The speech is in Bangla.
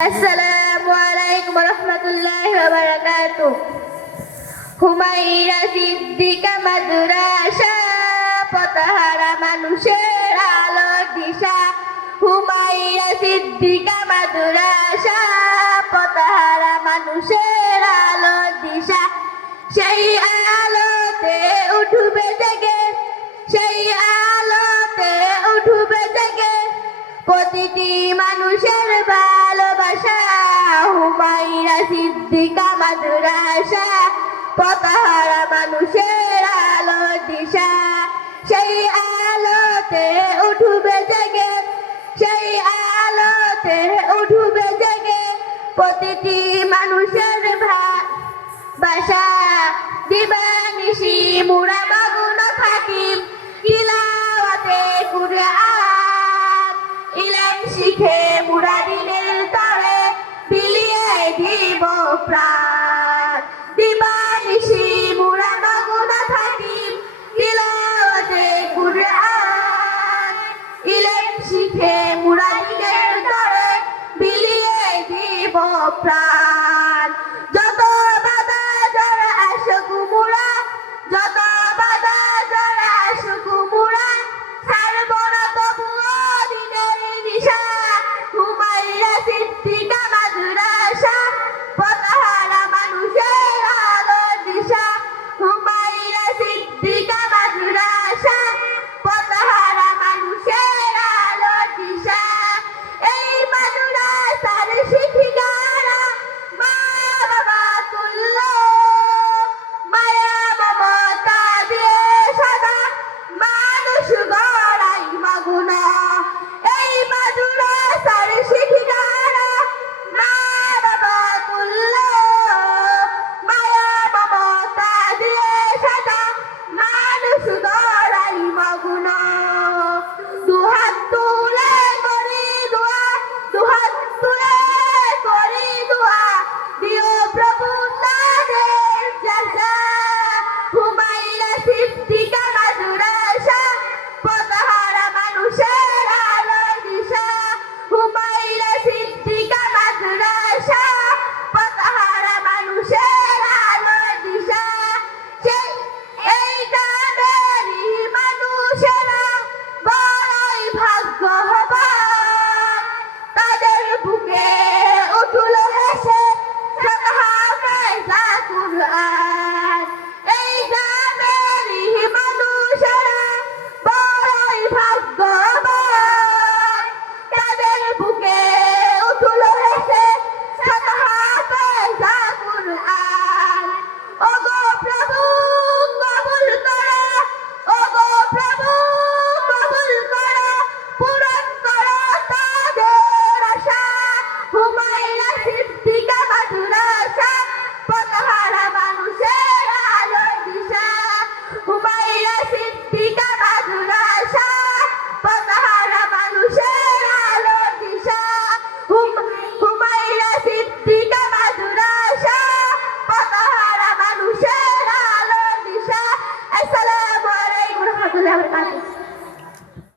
আসসালামুআলাইকুম রহমতুল্লাহি ওয়া বারাকাতুহু। হুমায়রা সিদ্দিকা মাদ্রাসা, পথহারা মানুষের আলোর দিশা। হুমায়রা সিদ্দিকা মাদ্রাসা, পথহারা মানুষের আলোর দিশা। সেই আলোতে উঠবে জেগে, সেই আলোতে উঠবে জেগে প্রতিটি মানুষের ভালোবাসা। হুমায়রা সিদ্দিকা মাদ্রাসা, পথহারা মানুষের আলোর দিশা। সেই আলোতে উঠবে জেগে, সেই আলোতে উঠবে জেগে প্রতিটি মানুষের ভালোবাসা। দিবানিশি মুরা মগ্ন থাকি তিলাওয়াতে কুরআন, ইলম শিখে মুরা দিনের তরে বিলিয়ে দিব প্রাণ। দিবানিশি মুরা মগ্ন থাকি তিলাওয়াতে কুরআন, ইলম শিখে মুরা দিনের তরে বিলিয়ে দিব প্রাণ।